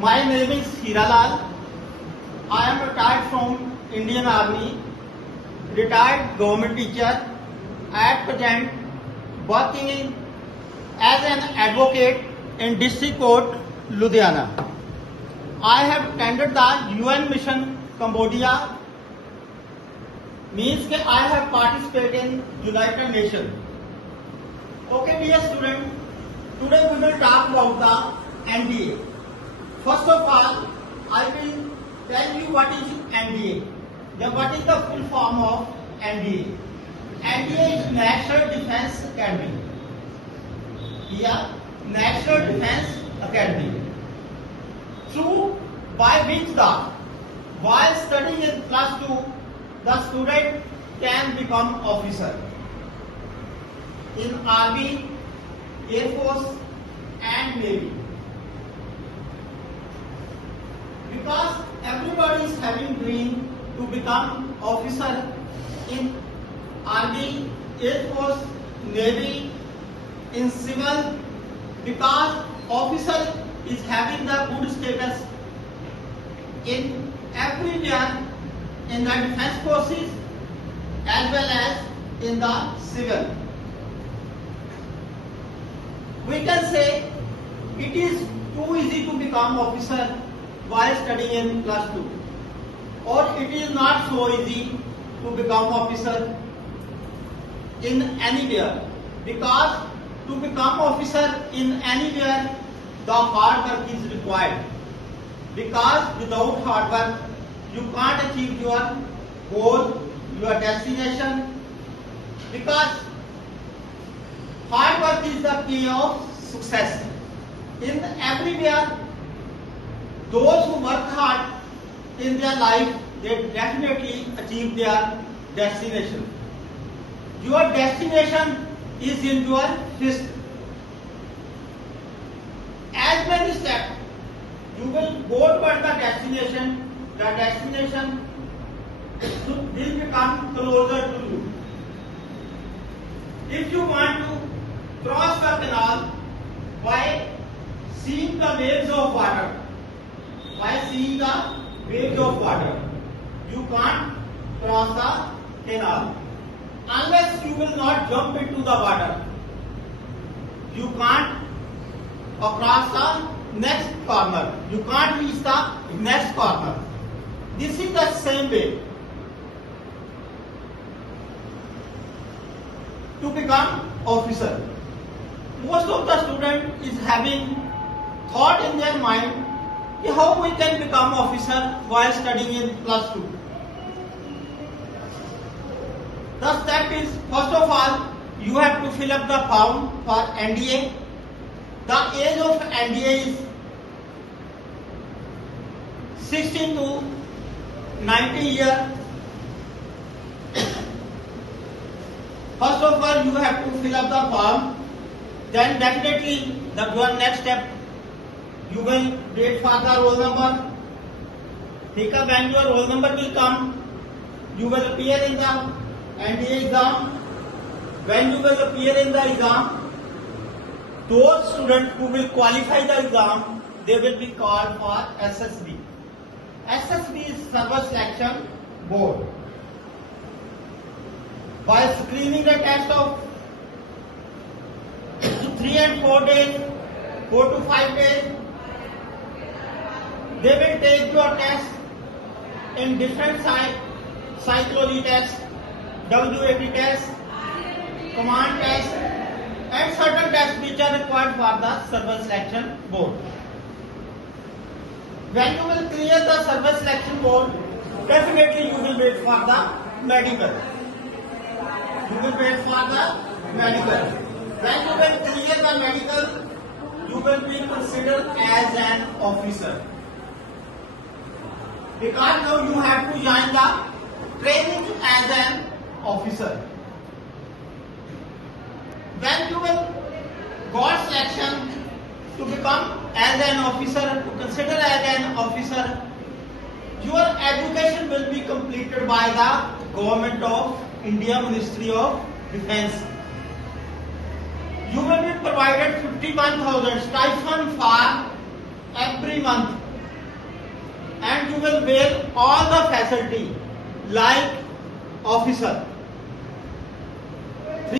My name is Hiralal. I am retired from Indian Army, retired government teacher, at present working as an advocate in District Court, Ludhiana. I have attended the UN Mission Cambodia, means that I have participated in United Nations. Okay, dear student, today we will talk about the NDA. First of all, I will tell you what is NDA. Then what is the full form of NDA? NDA is National Defence Academy. Here, National Defence Academy. Through by which while studying in class 2, the student can become officer in Army, Air Force and Navy. Because everybody is having dream to become officer in Army, Air Force, Navy, in civil, because officer is having the good status in everywhere in the defense forces as well as in the civil. We can say it is too easy to become officer while studying in class 2, or it is not so easy to become officer in anywhere, because to become officer in anywhere the hard work is required, because without hard work you can't achieve your goal, your destination, because hard work is the key of success. In everywhere, those who work hard in their life, they definitely achieve their destination. Your destination is in your fist. As many steps you will go toward the destination will become closer to you. If you want to cross the canal by seeing the waves of water, you can't cross the canal. Unless you will not jump into the water, you can't cross the next corner. You can't reach the next corner. This is the same way to become officer. Most of the student is having thought in their mind how we can become officer while studying in class 2. The step is, first of all, you have to fill up the form for NDA. The age of NDA is 16 to 90 years. First of all, you have to fill up the form. Then definitely your next step, you will wait for the roll number. When your roll number will come, you will appear in the NDA exam. When you will appear in the exam, those students who will qualify the exam, they will be called for SSB. SSB is Service Selection Board. By screening the test of 3 and 4 days, 4 to 5 days, they will take your test in different psychology tests, WAT test, command test, and certain tests which are required for the Service Selection Board. When you will clear the Service Selection Board, definitely you will wait for the medical. When you will clear the medical, you will be considered as an officer. Because now you have to join the training as an officer. When you will got selection to become as an officer, to consider as an officer, your education will be completed by the Government of India Ministry of Defence. You will be provided 51,000 stipend for every month you will wear all the facility like officer.